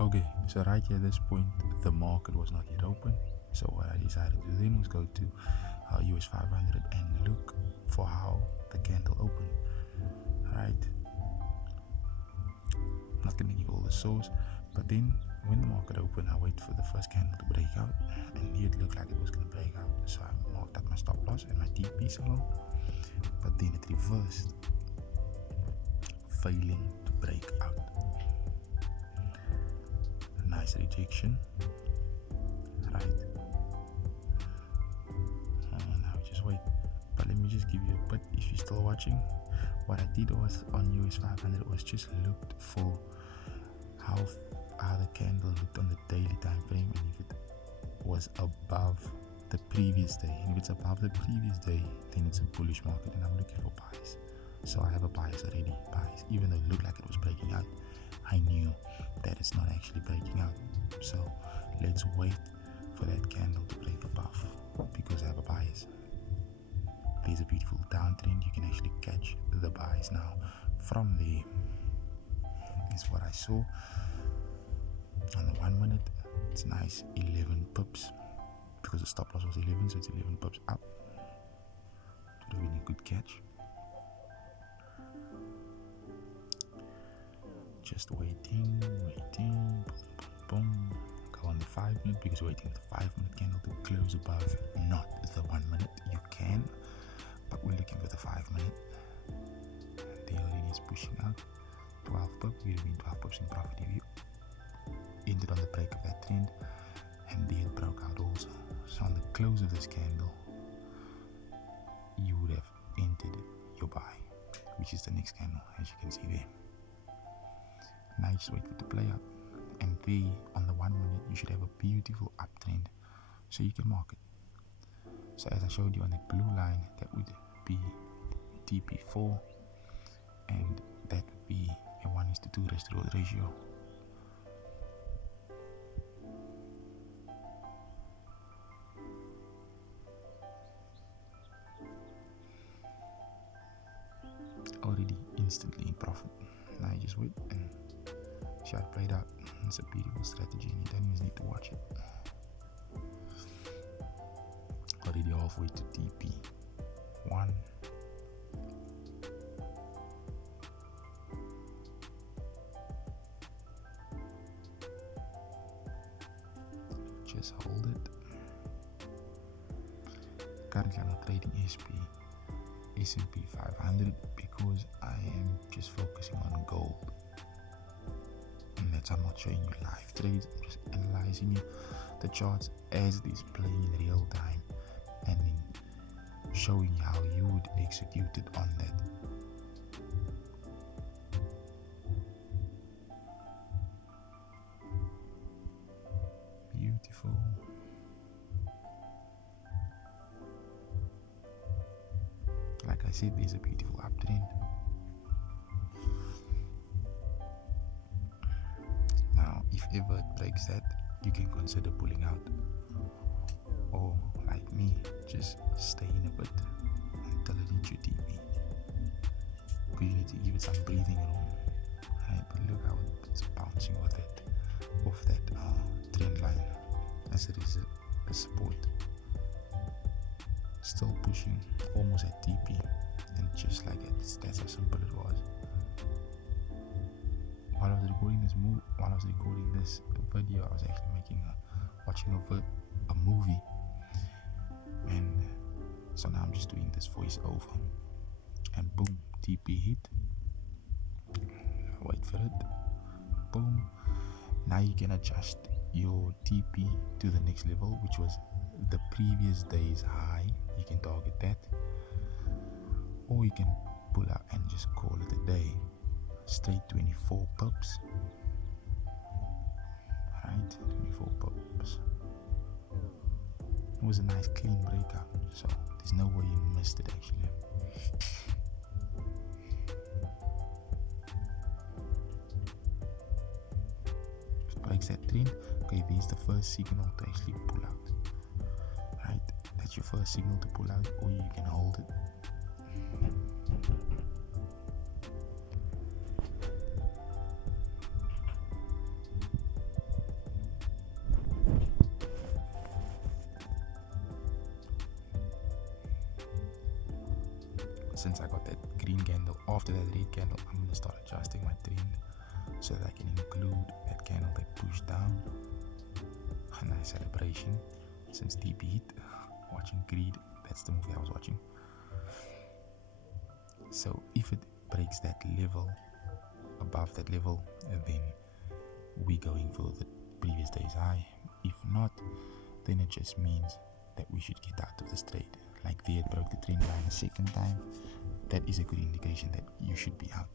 Okay, so right here at this point, the market was not yet open. So what I decided to then was go to US 500 and look for how the candle opened. Right, I'm not gonna give all the source, but then when the market opened, I wait for the first candle to break out, and it looked like it was gonna break out. So I marked up my stop loss and my TP so long, but then it reversed, failing to break out. Nice rejection, right? Now just wait. But let me just give you a bit, if you're still watching. What I did was on US 500 was just looked for how the candle looked on the daily time frame, and if it was above the previous day. And if it's above the previous day, then it's a bullish market, and I'm looking for buys. So I have a bias already, buys. Even though it looked like it was breaking out, I knew that it's not actually breaking out. So let's wait for that candle to break above, because I have a bias. There's a beautiful downtrend. You can actually catch the buys now. From there is what I saw on the 1 minute. It's nice, 11 pips, because the stop loss was 11, so it's 11 pips up. Should have been a good catch. Just waiting, boom, boom. Go on the 5 minute, because we're waiting for the 5 minute candle to close above, not the 1 minute. You can, but we're looking for the 5 minute. There already is pushing out. 12 pips, we've been 12 pips in profit if you ended on the break of that trend, and there it broke out also. So on the close of this candle, you would have entered your buy, which is the next candle, as you can see there. Now you just wait for it to play out, and there on the 1 minute you should have a beautiful uptrend, so you can mark it. So as I showed you on that blue line, that would be TP4, and that would be a 1:2 risk to reward ratio. Already instantly in profit. Now you just wait and see how it played out. It's a beautiful strategy, and you don't even need to watch it. Already halfway to TP1. Just hold it. Currently I'm not trading S&P 500 because I am just focusing on gold, and that's, I'm not showing you live trades. I'm just analyzing the charts as it is playing in real time, and then showing you how you would execute it on that. Beautiful. Like I said, there's a beautiful uptrend. Now, if ever it breaks that, you can consider pulling out, or like me, just stay in a bit until it hits your TP, because you need to give it some breathing room. Right? But look how it's bouncing off that trend line, as it is a support. Still pushing, almost at TP, and just like that, that's how simple it was. While I was recording this video, I was actually watching a movie, and so now I'm just doing this voice over, and boom, TP hit. Wait for it, boom. Now you can adjust your TP to the next level, which was the previous day's high. You can target that, or you can pull out and just call it a day. Straight 24 pips. Right, 24 pips. It was a nice clean breakout, so there's no way you missed it actually. If it breaks that trend, okay, there's the first signal to actually pull out. Right, that's your first signal to pull out, or you can hold it. since I got that green candle, after that red candle, I'm going to start adjusting my trend so that I can include that candle that pushed down. A nice celebration since Deep Heat, watching Creed. That's the movie I was watching. So if it breaks that level, above that level, then we're going for the previous day's high. If not, then it just means that we should get out of this trade. Like there, it broke the trend line a second time. That is a good indication that you should be out.